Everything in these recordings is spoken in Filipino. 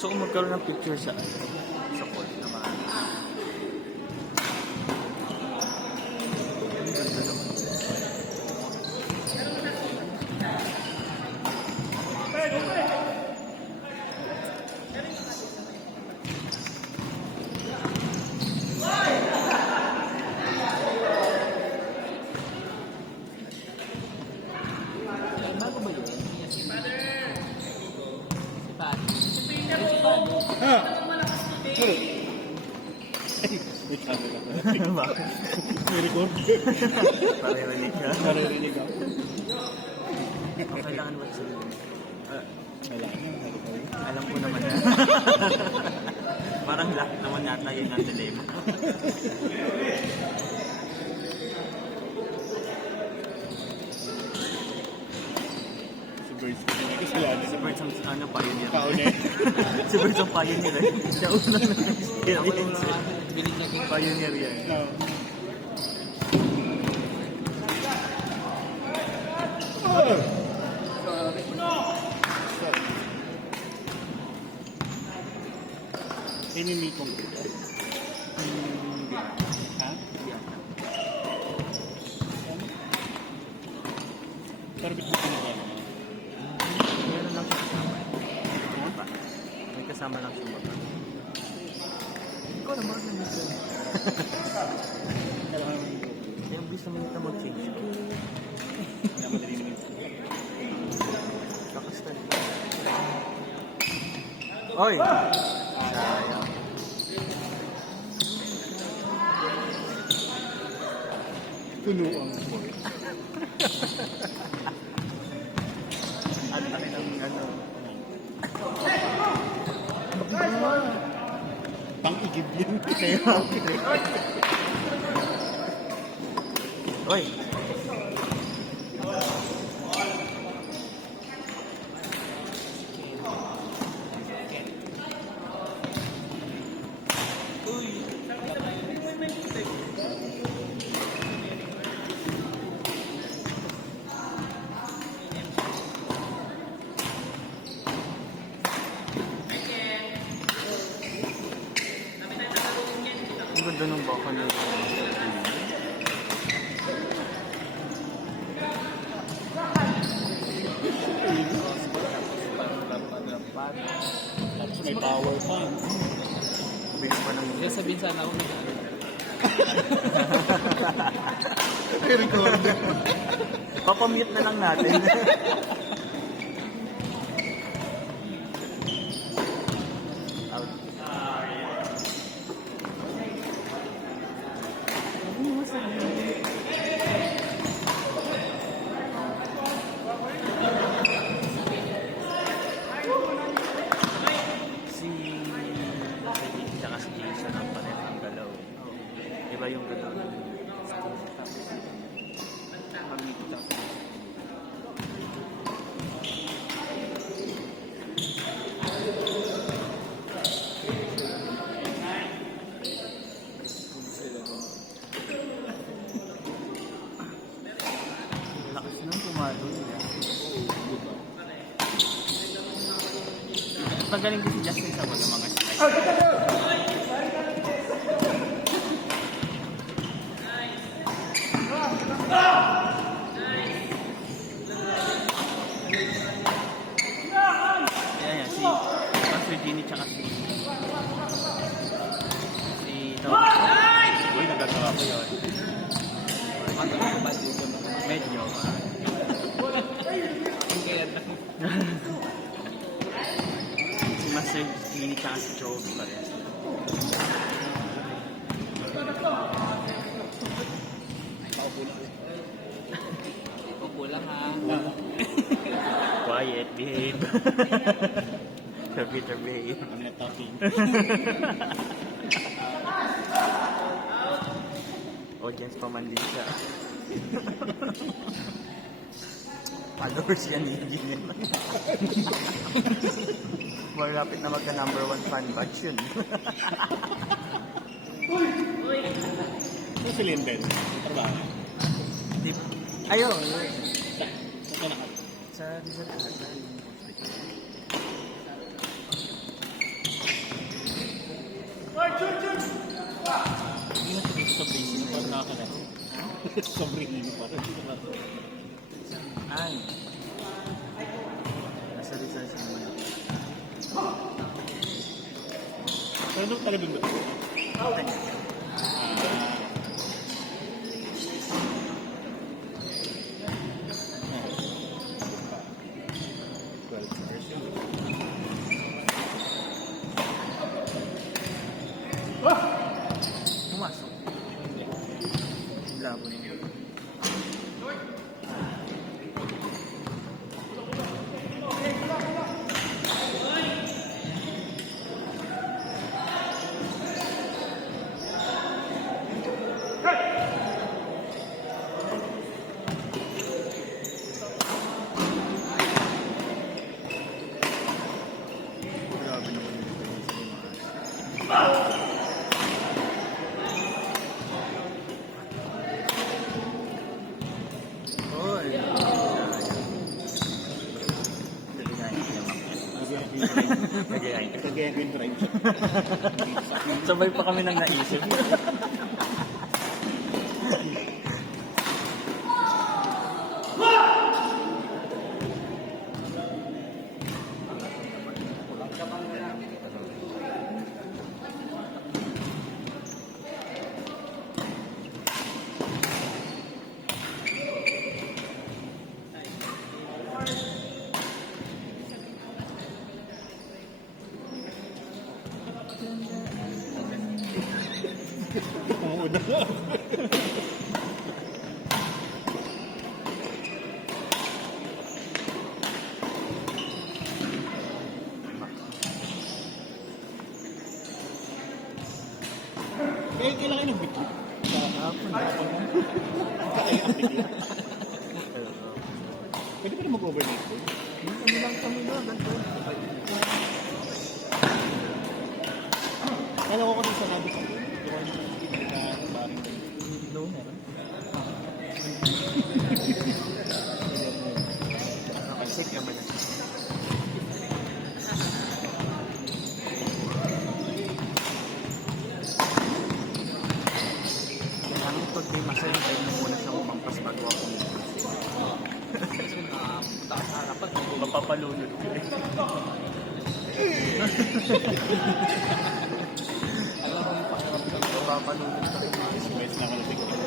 Gusto ko magkaroon ng picture sa court na marami. Ang ganda naman. Bago ba yun? Si Pari. Bakit? May record. Paririnig ka? Naririnig ako. Ang kailangan mo sa Wala na. alam ko naman na. Parang lahat naman yata yun ang dilema. Si Birds ko na kasalanan. Si Bert ang ano, pioneer. Kaune. Si Bert ang pioneer eh. Siya unang nag-experience. Bininyagin pa. Pioneer yan. No. Ini kong ha? Pero bit mo pinagawa mo. Meron lang siya kasama. Diba? May kasama lang siya baba. Ikaw naman na nito. Yung bis naman ito mag-change. Wala madali naman. Kakastan. Oy! Sayang. Puno ang board. Ang laki ng ano. Pang-igib yun. Kaya Oy! Ang ganda ng baka niya. Tapos may power pa. Bigyan pa ng Kaya sabihin sana ako na May record. Papamute na lang natin. Out. Si tsaka si Jason ang pareho ng galaw. Iba yung galaw. Lakas nang pumalo niya. Magaling din si Justin sa mga strike. Yan, si Pastor Gini tsaka si Tom. Uy, nagagawa ko yun. Medyo. Si Master Gini tsaka si Joe pa rin. Opo lang ha. Quiet, behave. Peter, behave. I'm not talking. Audience pa man din siya. Followers yan, hindi yun. Malapit na magka number 1 fan batch yun. Ito si Linden. Trabaho. Ayun. Saan ka Sa Rizal Ata. Hindi na sabi sa bracing, parang nakakalaro. Sa bracing, parang hindi nakalaro. Ay. Nasa research naman. Pero nung talabing ba ito? Okay. Pumasok. Labo niya. Grabe naman yung sa mga. Oy. Naligayan ko naman. Nagayain ko. Kagaya ko yung drive. Sabay pa kami nang naisip. Umuuna. Kaya kailangan ng bit. Hapon. Kaya ang bit. Pwede pa na mag-overnight ko. Kami lang ganito. Kala ko kasi sarado ka. Doon na paring No, meron. Nakasik naman na. Kailangan pag may masaya, tayo na muna siyang umampas bago ako. Kasi punta ka sa harapan. Mapapalunod ko eh. Alam mo yung pakiramdam ko. Mapapalunod ka rin mga guys na kalapit ko.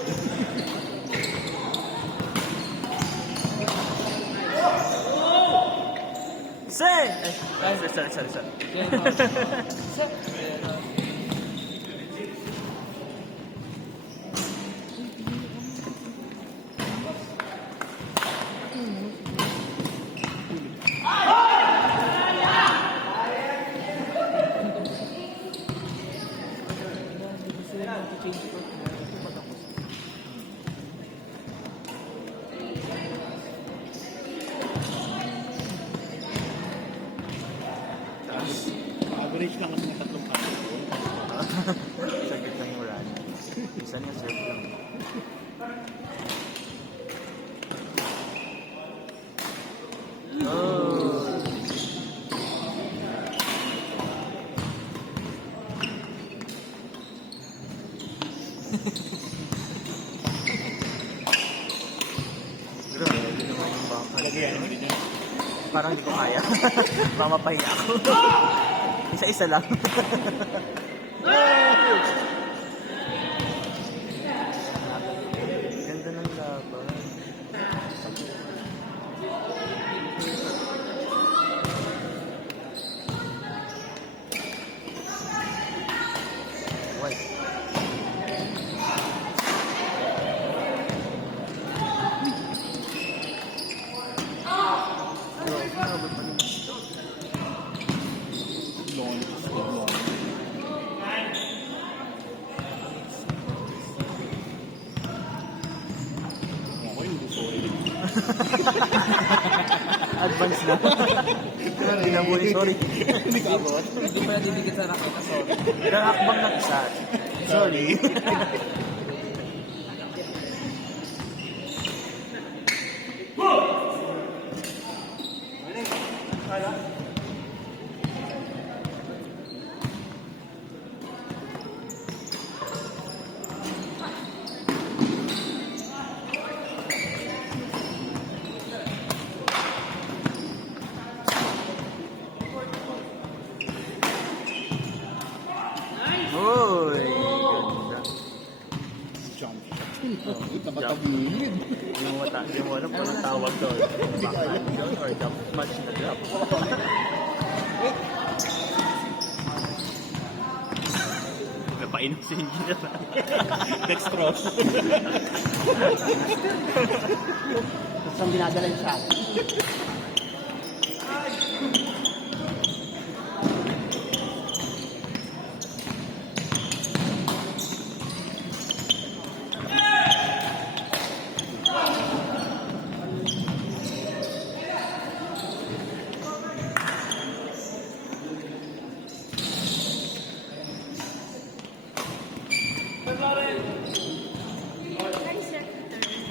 Say! Ay, sorry. Yan, Average lang kasi ng tatlong kaso ko. Saglit lang yung run. Isa niya serve lang. Oh! Grabe naman yung baka. Lagyan mo din yan. Parang hindi ko kaya. Mamapahiya ako. Isa-isa lang. Ganda ng laban. Why? Grabe pa naman. Long. Ako yung gusto ko rin. Advance na. Hindi na muli, sorry. Hindi ka abot. Hindi pa nadidikit sa raketa, sorry. Nakakbang ng isa. Sorry. nakabilib. Hindi mo alam kung anong tawag doon. Backhand doon or jump match na drop. Napainom si Engineer. Dextrose. Tapos ang dinadala yung shot.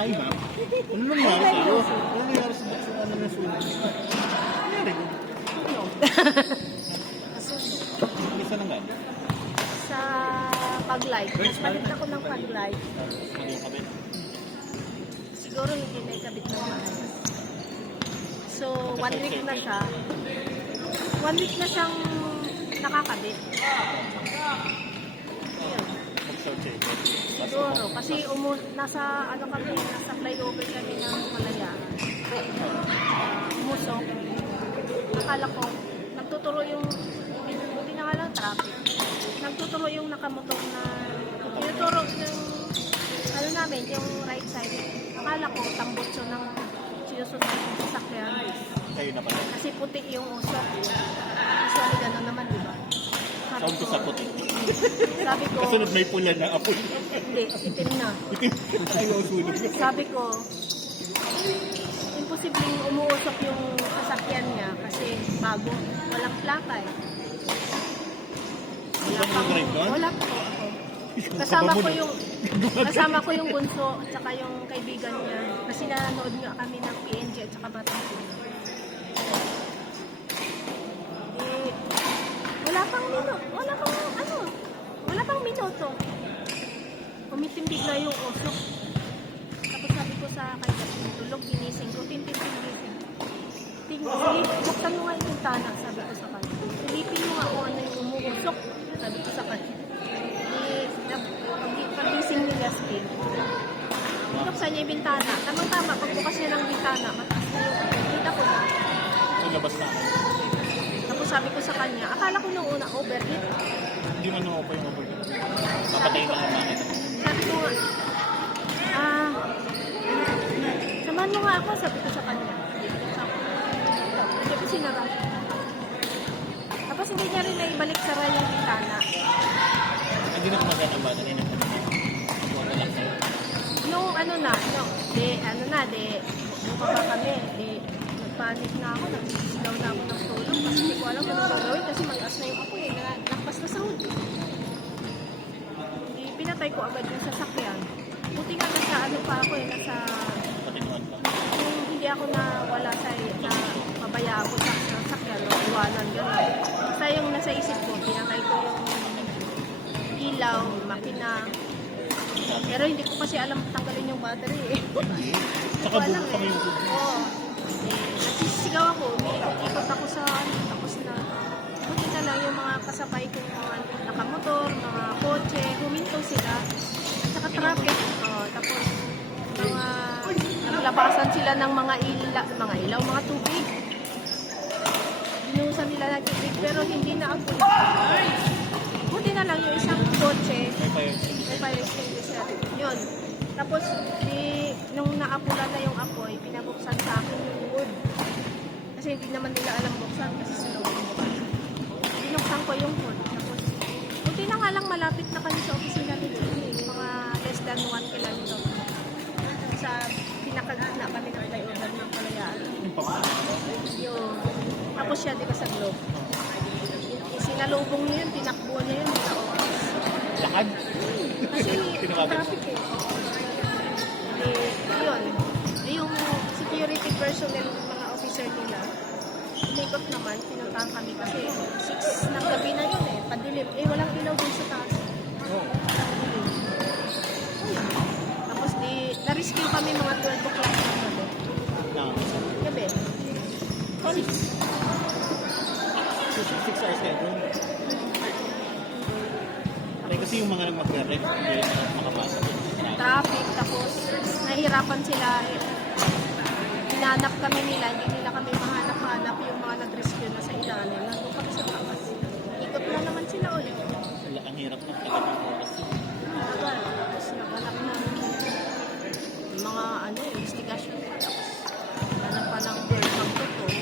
Hi, ma'am. Ano nangyari sa'yo? Ano nangyari sa box ano na sunog? Nangyari ko. Isa lang gano'n. Sa pag-light. Nagpalit ako ng pag-light. Maging kabit. Siguro hindi na ikabit ng maayos. So, 1 week na siya. 1 week na siyang nakakabit. Ayun. Mag-short check. Siguro. Kasi nasa flyover kami ng Malaya. Umusok. Akala ko, nagtuturo yung, buti na nga lang traffic. Nagtuturo yung nakamotor na, tinuturo yung, ano namin, yung right side. Akala ko, tambutso ng sinusunod ng sasakyan. Kayo na pala. Kasi puti yung usok. Usually gano'n naman, di ba? Sound ko sa puti. Sabi ko, Kasunod may pula na apoy. hindi, itim na. Ayaw sunog. Sabi ko, imposibleng umuusok yung sasakyan niya kasi bago. Walang plaka eh. Wala pang drive doon? Wala po ako. Kasama ko yung bunso at saka yung kaibigan niya. Kasi nanonood nga kami ng PNG at saka Batang Pino. Eh, wala pang minuto. Umitim bigla yung usok. Tapos sabi ko sa kaibigan, tulog, ginising ko, tintin-tingising. Sige, buksan mo nga yung bintana, sabi ko sa kanya. Silipin mo nga kung ano yung umuusok, sabi ko sa kanya. Pag-gising ni Leslie, buksan niya yung bintana. Tamang-tama, pagbukas niya ng bintana, mataas na yung kita ko na. Labas na. Tapos sabi ko sa kanya, akala ko nung una, overheat. Hindi mo naman pa yung overheat. Papatay na lang natin. Sabi ko nga, samahan mo nga ako, sabi ko sa kanya. Sabi ko sinara. Tapos hindi niya rin naibalik sara yung bintana. Hindi na kumagana ba? Hindi na kumagana. Wala lang sa'yo. Yung bumaba kami, nagpanik na ako, nagsisigaw na ako ng tulong kasi hindi ko alam anong gagawin kasi mag-as na yung apoy, nakpas na sa hood. Pinatay ko agad yung sasakyan. Buti nga nasa nasa Patinuan pa. yung hindi ako wala sa na pabayaan ko sa sasakyan o iwanan gano'n. Basta yung nasa isip ko, pinatay ko yung ilaw, makina. Pero hindi ko kasi alam tanggalin yung battery eh. Saka buo pa yung Oo. Nagsisigaw ako, ikot ako sa tapos na. Buti na lang yung mga kasabay kong mga nakamotor, mga kotse, huminto sila. At saka traffic. Tapos naglabasan sila ng mga ilaw, mga tubig. Binuhusan nila ng tubig pero hindi na ako. Buti na lang yung isang kotse, may fire extinguisher. Yun. Tapos, nung naapula na yung apoy, pinabuksan sa akin yung wood. Kasi hindi naman nila alam buksan kasi sa loob yung bukas. Binuksan ko yung wood. Tapos, buti na nga lang malapit na kami sa opisina ni Chini. Mga less than 1 kilometer. Sa pinakagitna kami ng flyover ng Kalayaan. Yung, tapos siya, di ba sa globe? Sinalubong niya yun, tinakbuhan niya yun, sa oras. lakad. Kasi traffic eh. Yun. Yung security personnel, mga officer nila, umikot naman, pinuntahan kami kasi 6 ng gabi na yun eh, padilim. Walang ilaw dun sa taas. Padilim. Ayun. Tapos na-rescue kami mga 12 o'clock ng gabi. Gabi. 6 hours kayo doon. Kasi yung mga nagmag-rep, hindi na makapasok. Traffic, tapos nahihirapan sila. Hinanap kami nila, hindi nila kami mahanap-hanap yung mga nag-rescue na sa ilalim. Nandun kami sa taas. Ikot na naman sila ulit. Wala, ang hirap ng talagang oras. Tapos naghanap ng mga investigasyon. Tapos hanap pa ng totoo.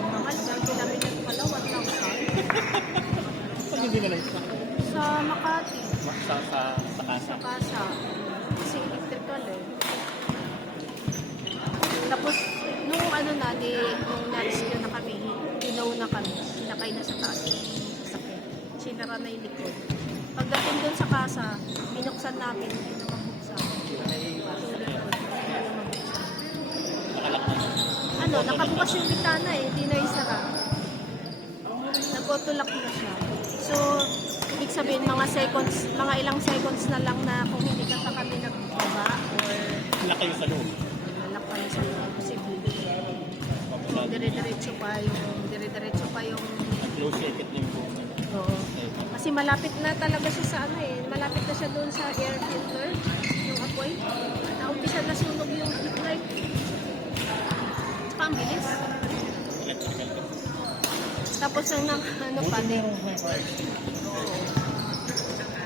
Ang mahal, 30 na minute pala, 1,000. Pag hindi na lang isa. Sa Makati, Sa kasa. sa Kasa. Kasi electrical eh. Tapos, nung nung na-rescue na kami, tinaw na kami, sinakay na sa taas. Sasakyan. Sinara na yung likod. Pagdating doon sa Kasa, binuksan namin, hindi na mabuksan. Yung likod, hindi na mabuksan. Nakalak na. Nakabukas yung bitana eh, hindi na isara. Nag-autolock na siya. So, ibig sabihin mga ilang seconds na lang na kung hindi ka pa kami nagbaba or Wala kayo sa loob. nalak pa sa posible. Dire-diretso pa yung Close circuit na yung buong. oo. Kasi malapit na talaga siya sa malapit na siya doon sa air filter, yung apoy. Naumpisa na sunog yung heat pipe. Tsaka ang bilis. Electrical. Tapos ang pa din. Merong may part.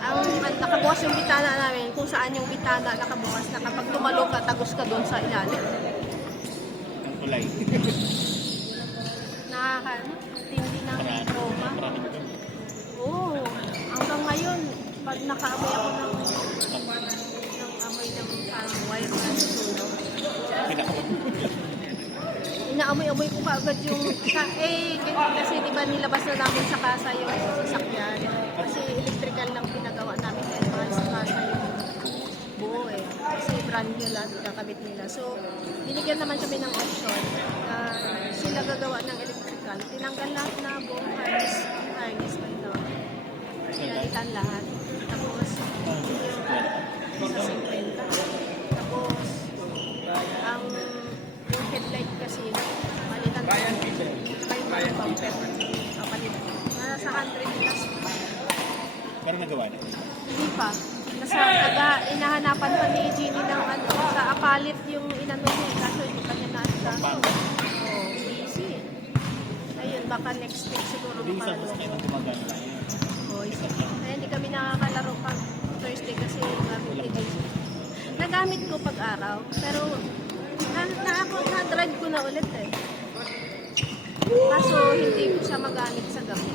Ang nakabukas yung bitana namin, kung saan yung bitana nakabukas na kapag tumalog ka, tagos ka doon sa ilalim. Ang kulay. Tindi ng trauma. Maraming doon. Oo. Hanggang ngayon, pag nakaamoy ako ng amoy ng parang wire na susunog, inaamoy-amoy ko kaagad yung kasi di ba nilabas na namin sa Kasa yung sasakyan. Kasi electrical lang pinagawa namin dahil mahal sa Kasa yung buo eh. Kasi brand new lang kakabit nila. So, binigyan naman kami ng option na sila gagawa ng electrical. Tinanggal lahat na buong harness na ito. Pinalitan lahat. Tapos, yung sa 50. Tapos, yung headlight kasi, palitan ko. Saka yung mga bumper, palitan. Nasa 100 plus. Pero nagawa na. Hindi pa. Inahanapan pa ni Jeannie ng sa apalit yung inano niya. Kaso yung kanya na busy. Ayun, baka next week siguro Hindi isa makalaro. sa kayo na gumagana na yun. Kaya hindi kami nakakalaro pag Thursday kasi gamit ni Jeannie. Nagamit ko pag-araw, pero na-drive ko na ulit eh. Kaso hindi ko siya magamit sa gabi.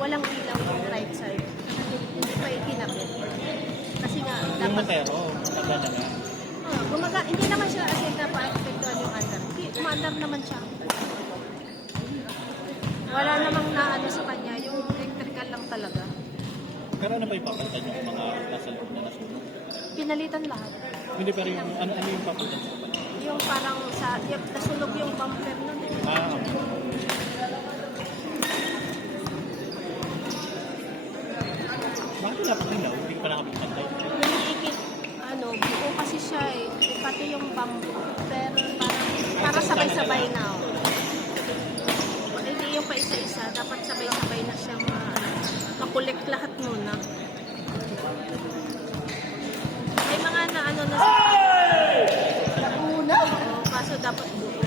Walang ilaw yung right side. Hindi pa ikinapit. Kasi nga, Yung dapat... Montero, taga na nga. Hindi naman siya as in na-pa-expectual yung under. Umandar naman siya. Wala namang naano sa kanya. Yung electrical lang talaga. Pero ano ba ipapalitan yung mga nasa loob na nasunog? Pinalitan lahat. Hindi, pero yung ano yung papalitan sa kapatid? Yung parang nasunog yung bumper nun. Okay. Bakit wala pa ilaw? Hindi ko pa nakapagpantay. Umiikit, buo kasi siya eh. Pati yung bumper, para sabay-sabay na. Hindi yung pa isa-isa. Dapat sabay-sabay na siya makulik lahat muna. May mga na sa una. Kaso dapat buo.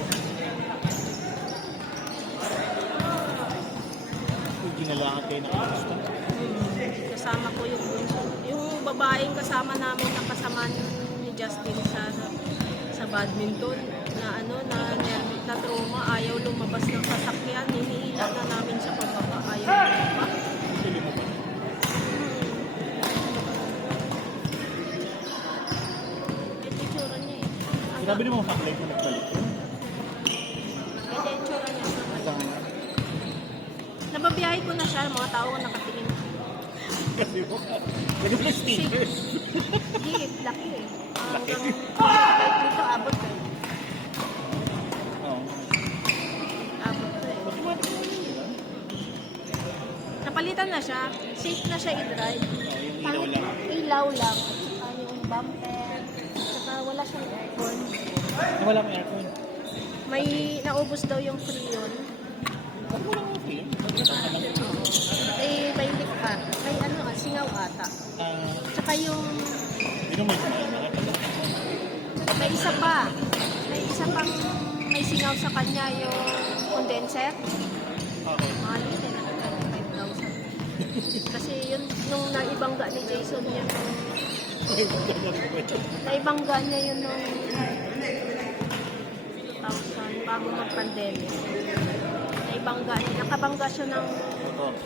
Ginalangat kayo nakakagusto. Kasama ko yung babaeng kasama namin na kasama ni Justin sa badminton na na trauma, ayaw lumabas ng sasakyan, hinihilan na namin sa pababa, ayaw lumabas. Hindi mo ba? Ito yung tsura niya eh. Sinabi ng mga backlight na nagbalik. Ito yung tsura niya. Nababiyahe ko na siya, mga tao nakatingin. Kasi mo, ganun yung sticker. Hindi, laki eh. Kahit dito, abot eh. Oo. Abot eh. Napalitan na siya. Safe na siya i-drive. Yung ilaw lang. Ilaw lang. Yung bumper. Saka wala siyang aircon. Wala may aircon. May naubos daw yung freon. Ano lang okay? May leak pa. May singaw ata. Saka yung Hindi naman May isa pa. May isa pang may singaw sa kanya yung condenser. Okay. Mahal yun eh, naka 25,000. Kasi yun, nung naibangga ni Jason yun, naibangga niya yun nung 2000, bago mag-pandemic. Naibangga niya, nakabangga siya ng Motor.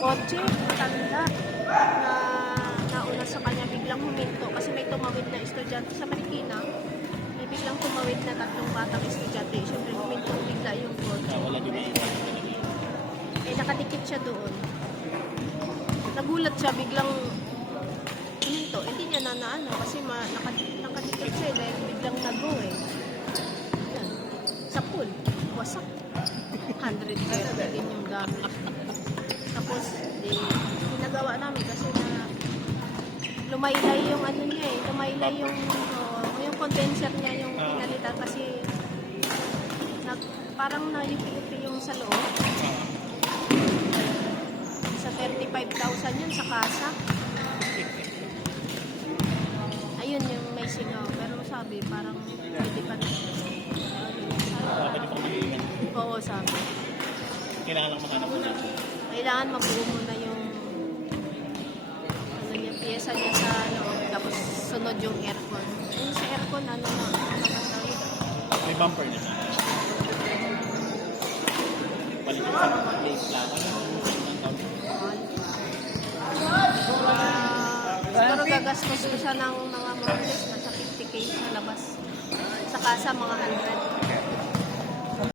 kotse, matanda, na nauna sa kanya, biglang huminto kasi may tumawid na estudyante sa Marikina. May biglang tumawid na tatlong batang estudyante. Siyempre, huminto bigla yung kotse. Wala din iiwan. Eh, nakadikit siya doon. Nagulat siya, biglang huminto. Hindi niya na naano kasi nakadikit siya dahil biglang nag-go eh. Yan. Sa pool. Wasak. 100 din yung gamit. Tapos, ginagawa namin kasi na lumaylay yung ano niya eh. Lumaylay yung condenser niya yung pinalitan kasi parang nayupi-upi yung sa loob. Sa 35,000 yun sa kasa. Ayun yung may singaw. Pero sabi, parang pwede pa na. Pwede pang mag-iingat. Oo, sabi. Kailangan lang mahanap mo na. Kailangan mabuo muna yung ano niya, pyesa niya sa loob. Tapos sunod yung aircon. Yung sa aircon, ano na, nakasawid. May bumper na siya. Palitan sa mga plate lang. Siguro gagastos ko siya ng mga more or less nasa 50K sa labas. Sa kasa mga 100.